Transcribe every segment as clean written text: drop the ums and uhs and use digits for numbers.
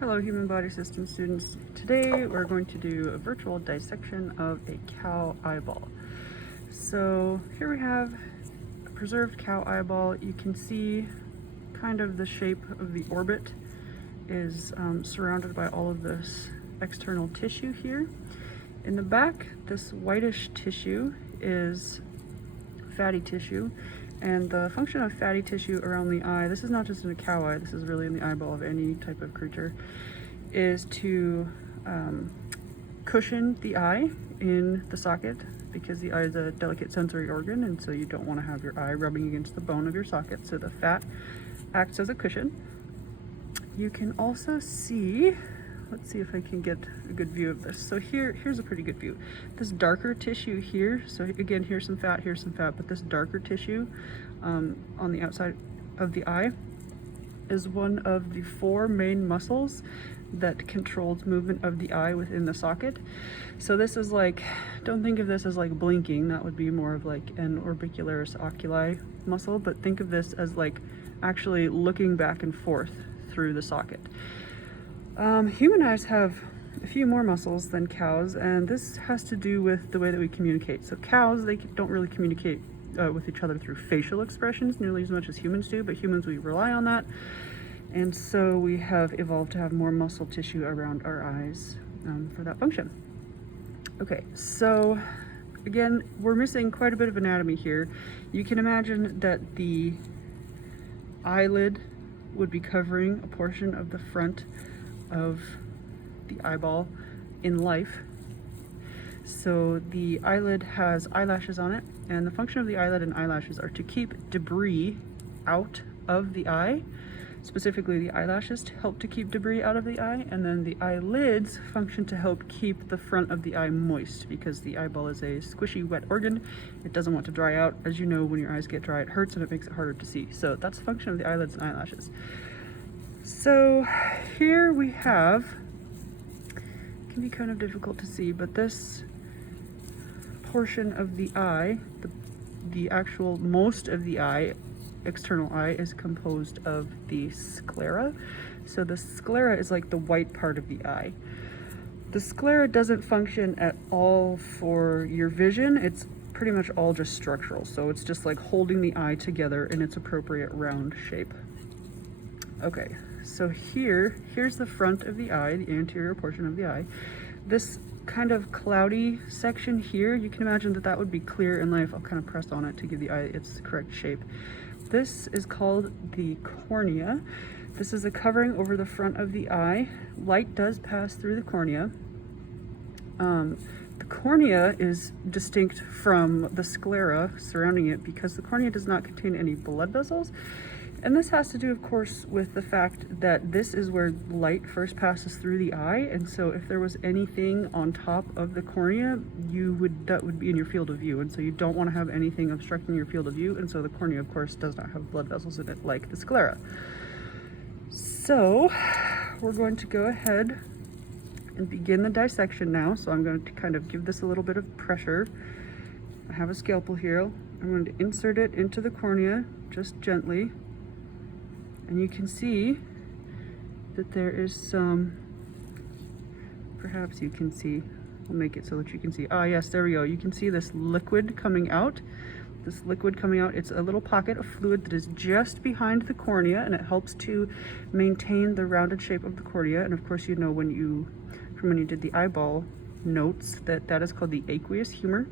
Hello human body system students. Today we're going to do a virtual dissection of a cow eyeball. So here we have a preserved cow eyeball. You can see kind of the shape of the orbit is surrounded by all of this external tissue here. In the back, this whitish tissue is fatty tissue, and the function of fatty tissue around the eye, this is not just in a cow eye, this is really in the eyeball of any type of creature, is to cushion the eye in the socket, because the eye is a delicate sensory organ, and so you don't want to have your eye rubbing against the bone of your socket, so the fat acts as a cushion. You can also see, let's see if I can get a good view of this. So here's a pretty good view. This darker tissue here, so again, here's some fat, but this darker tissue on the outside of the eye is one of the 4 main muscles that controls movement of the eye within the socket. So this is like, don't think of this as like blinking, that would be more of like an orbicularis oculi muscle, but think of this as like actually looking back and forth through the socket. Human eyes have a few more muscles than cows, and this has to do with the way that we communicate. So cows, they don't really communicate with each other through facial expressions nearly as much as humans do, but humans, we rely on that. And so we have evolved to have more muscle tissue around our eyes for that function. Okay, so again, we're missing quite a bit of anatomy here. You can imagine that the eyelid would be covering a portion of the front of the eyeball in life. So the eyelid has eyelashes on it, and the function of the eyelid and eyelashes are to keep debris out of the eye, specifically the eyelashes to help to keep debris out of the eye, and then the eyelids function to help keep the front of the eye moist, because the eyeball is a squishy, wet organ. It doesn't want to dry out. As you know, when your eyes get dry, it hurts and it makes it harder to see. So that's the function of the eyelids and eyelashes. So here we have, it can be kind of difficult to see, but this portion of the eye, the actual most of the eye, external eye, is composed of the sclera. So the sclera is like the white part of the eye. The sclera doesn't function at all for your vision. It's pretty much all just structural. So it's just like holding the eye together in its appropriate round shape. Okay, so here's the front of the eye, the anterior portion of the eye. This kind of cloudy section here, you can imagine that that would be clear in life. I'll kind of press on it to give the eye its correct shape. This is called the cornea. This is a covering over the front of the eye. Light does pass through the cornea. The cornea is distinct from the sclera surrounding it because the cornea does not contain any blood vessels. And this has to do, of course, with the fact that this is where light first passes through the eye, and so if there was anything on top of the cornea, that would be in your field of view, and so you don't want to have anything obstructing your field of view, and so the cornea, of course, does not have blood vessels in it like the sclera. So we're going to go ahead and begin the dissection now. So I'm going to kind of give this a little bit of pressure. I have a scalpel here. I'm going to insert it into the cornea just gently. And you can see that there is some, perhaps you can see, I'll make it so that you can see. Ah, yes, there we go. You can see this liquid coming out. This liquid coming out, it's a little pocket of fluid that is just behind the cornea, and it helps to maintain the rounded shape of the cornea. And of course, you know when you did the eyeball notes that is called the aqueous humor.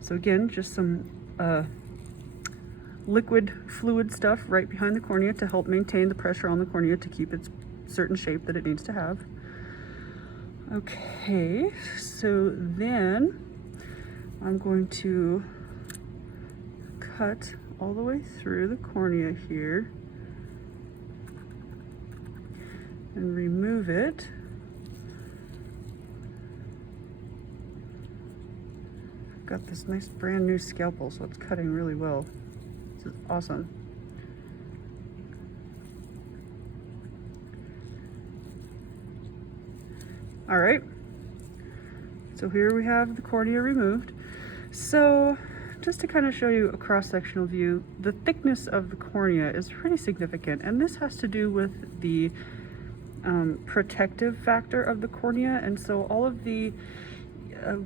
So again, just some liquid fluid stuff right behind the cornea to help maintain the pressure on the cornea to keep its certain shape that it needs to have. Okay, so then I'm going to cut all the way through the cornea here and remove it. I've got this nice brand new scalpel, so it's cutting really well. This is awesome. All right, so here we have the cornea removed. So just to kind of show you a cross-sectional view, the thickness of the cornea is pretty significant, and this has to do with the protective factor of the cornea, and so all of the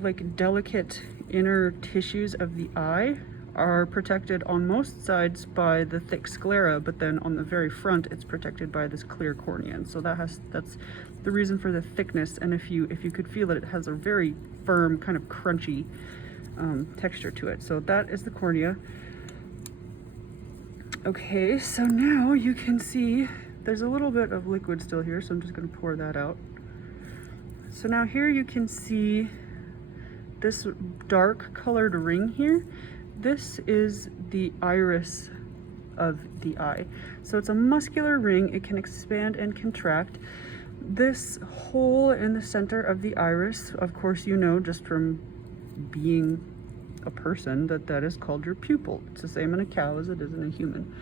like delicate inner tissues of the eye are protected on most sides by the thick sclera, but then on the very front it's protected by this clear cornea, and so that's the reason for the thickness. And if you could feel it, it has a very firm, kind of crunchy texture to it. So that is the cornea. Okay, so now you can see there's a little bit of liquid still here, so I'm just going to pour that out. So now here you can see this dark colored ring here. This is the iris of the eye. So it's a muscular ring. It can expand and contract. This hole in the center of the iris, of course, you know just from being a person that is called your pupil. It's the same in a cow as it is in a human.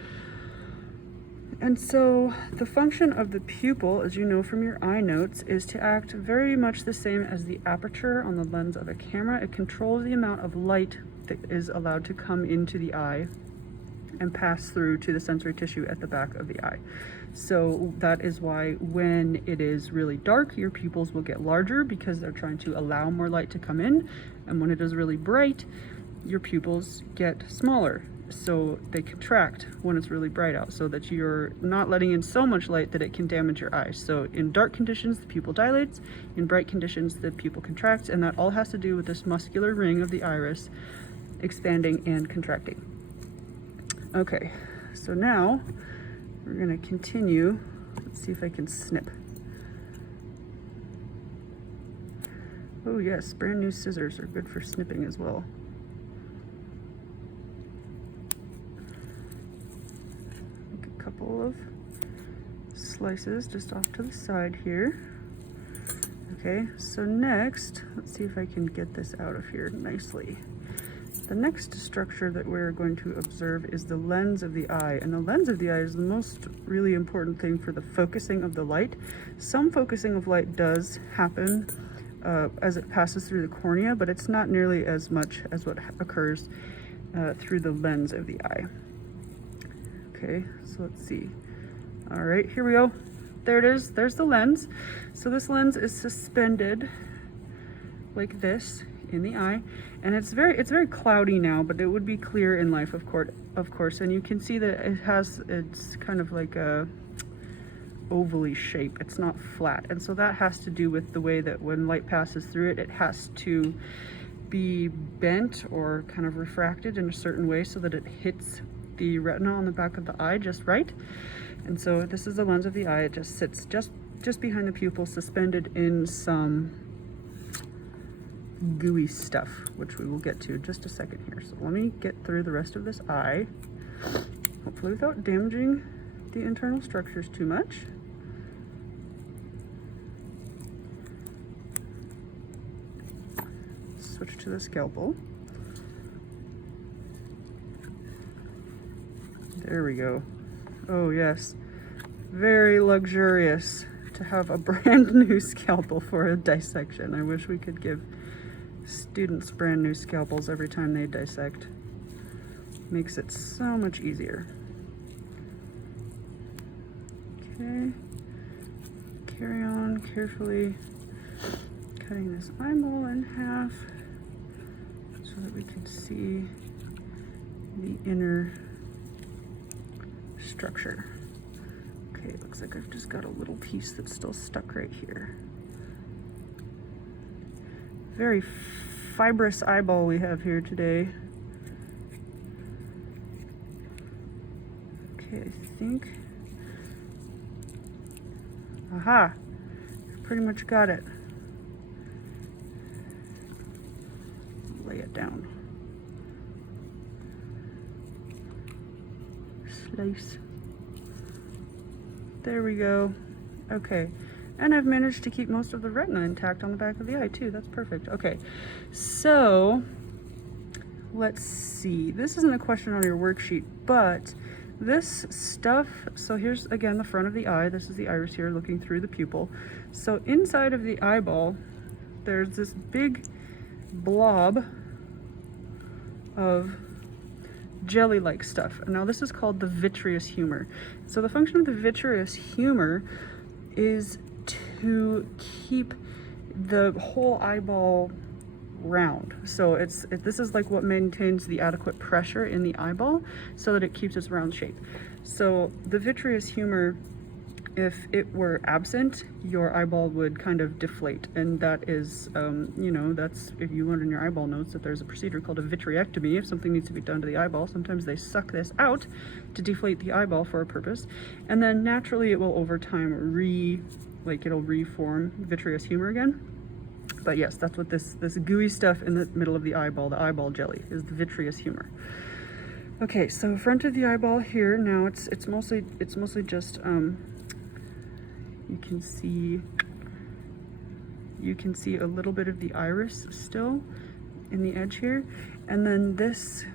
And so the function of the pupil, as you know from your eye notes, is to act very much the same as the aperture on the lens of a camera. It controls the amount of light that is allowed to come into the eye and pass through to the sensory tissue at the back of the eye. So that is why when it is really dark, your pupils will get larger because they're trying to allow more light to come in. And when it is really bright, your pupils get smaller. So they contract when it's really bright out, so that you're not letting in so much light that it can damage your eyes. So in dark conditions, the pupil dilates. In bright conditions, the pupil contracts. And that all has to do with this muscular ring of the iris expanding and contracting. Okay, so now we're going to continue. Let's see if I can snip. Oh yes, brand new scissors are good for snipping as well. Make a couple of slices just off to the side here. Okay, so next, let's see if I can get this out of here nicely. The next structure that we're going to observe is the lens of the eye. And the lens of the eye is the most really important thing for the focusing of the light. Some focusing of light does happen as it passes through the cornea, but it's not nearly as much as what occurs through the lens of the eye. Okay, so let's see. All right, here we go. There it is. There's the lens. So this lens is suspended like this in the eye, and it's very cloudy now, but it would be clear in life, of course. And you can see that it's kind of like a ovally shape. It's not flat, and so that has to do with the way that when light passes through it, it has to be bent or kind of refracted in a certain way so that it hits the retina on the back of the eye just right. And so this is the lens of the eye. It just sits just behind the pupil, suspended in some gooey stuff, which we will get to in just a second here. So let me get through the rest of this eye, hopefully without damaging the internal structures too much. Switch to the scalpel. There we go. Oh yes, very luxurious to have a brand new scalpel for a dissection. I wish we could give students brand new scalpels every time they dissect. Makes it so much easier. Okay, carry on carefully cutting this eyeball in half so that we can see the inner structure. Okay, it looks like I've just got a little piece that's still stuck right here. Very fibrous eyeball we have here today. Okay, I think. Aha! Pretty much got it. Lay it down. Slice. There we go. Okay. And I've managed to keep most of the retina intact on the back of the eye too. That's perfect. Okay, so let's see. This isn't a question on your worksheet, but this stuff, so here's again the front of the eye. This is the iris here looking through the pupil. So inside of the eyeball, there's this big blob of jelly-like stuff. And now this is called the vitreous humor. So the function of the vitreous humor is to keep the whole eyeball round. So this is like what maintains the adequate pressure in the eyeball so that it keeps its round shape. So the vitreous humor, if it were absent, your eyeball would kind of deflate, and that is, you know, that's, if you learned in your eyeball notes that there's a procedure called a vitrectomy. If something needs to be done to the eyeball, sometimes they suck this out to deflate the eyeball for a purpose, and then naturally it will over time it'll reform vitreous humor again. But yes, that's what this gooey stuff in the middle of the eyeball jelly, is the vitreous humor. Okay, so front of the eyeball here, now it's mostly just you can see a little bit of the iris still in the edge here, and then this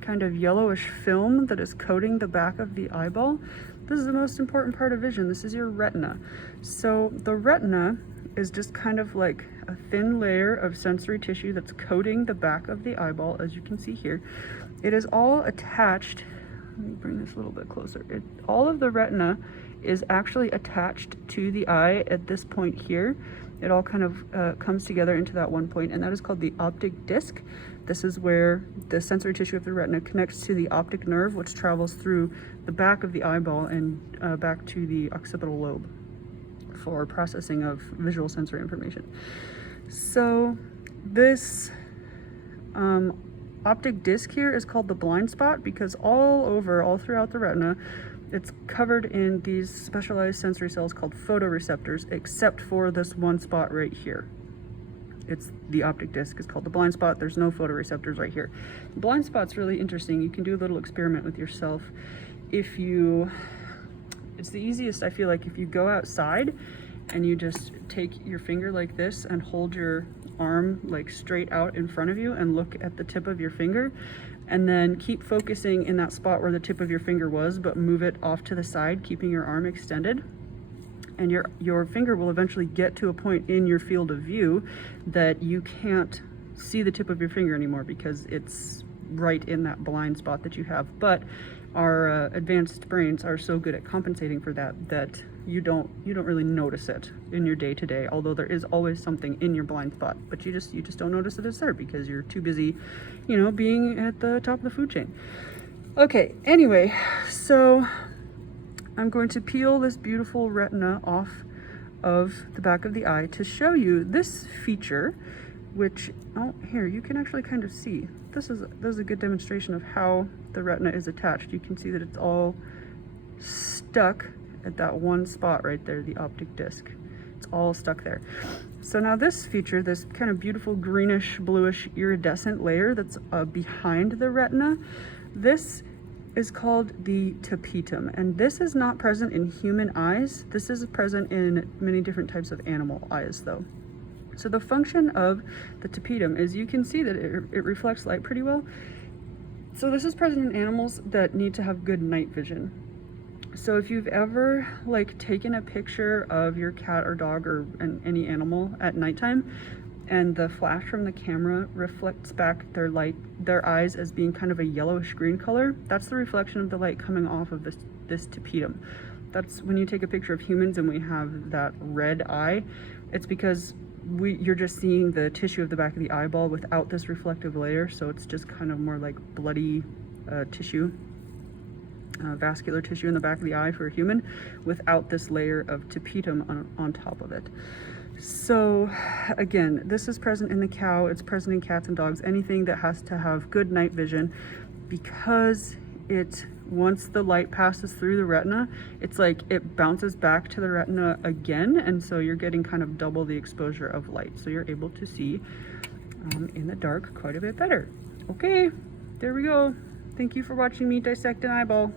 kind of yellowish film that is coating the back of the eyeball. This is the most important part of vision. This is your retina. So the retina is just kind of like a thin layer of sensory tissue that's coating the back of the eyeball, as you can see here. It is all attached. Let me bring this a little bit closer. All of the retina is actually attached to the eye at this point here. It all kind of comes together into that one point, and that is called the optic disc. This is where the sensory tissue of the retina connects to the optic nerve, which travels through the back of the eyeball and back to the occipital lobe for processing of visual sensory information. So this optic disc here is called the blind spot because all throughout the retina, it's covered in these specialized sensory cells called photoreceptors, except for this one spot right here. It's the optic disc is called the blind spot. There's no photoreceptors right here. The blind spot's really interesting. You can do a little experiment with yourself. It's the easiest, I feel like, if you go outside and you just take your finger like this and hold your arm like straight out in front of you and look at the tip of your finger, and then keep focusing in that spot where the tip of your finger was, but move it off to the side, keeping your arm extended. And your finger will eventually get to a point in your field of view that you can't see the tip of your finger anymore because it's right in that blind spot that you have. But our advanced brains are so good at compensating for that you don't really notice it in your day-to-day, although there is always something in your blind spot, but you just don't notice that it's there because you're too busy, you know, being at the top of the food chain. Okay, anyway, so I'm going to peel this beautiful retina off of the back of the eye to show you this feature, which, oh, here, you can actually kind of see. This is a good demonstration of how the retina is attached. You can see that it's all stuck at that one spot right there, the optic disc. It's all stuck there. So now this feature, this kind of beautiful greenish, bluish, iridescent layer that's behind the retina, this is called the tapetum, and this is not present in human eyes. This is present in many different types of animal eyes though. So the function of the tapetum is, you can see that it reflects light pretty well. So this is present in animals that need to have good night vision. So if you've ever like taken a picture of your cat or dog or any animal at nighttime, and the flash from the camera reflects back their eyes as being kind of a yellowish green color, that's the reflection of the light coming off of this tapetum. That's when you take a picture of humans and we have that red eye, it's because you're just seeing the tissue of the back of the eyeball without this reflective layer, so it's just kind of more like bloody tissue, vascular tissue in the back of the eye for a human without this layer of tapetum on top of it. So again, this is present in the cow, it's present in cats and dogs, anything that has to have good night vision, because once the light passes through the retina, it's like it bounces back to the retina again, and so you're getting kind of double the exposure of light, so you're able to see in the dark quite a bit better. Okay, there we go. Thank you for watching me dissect an eyeball.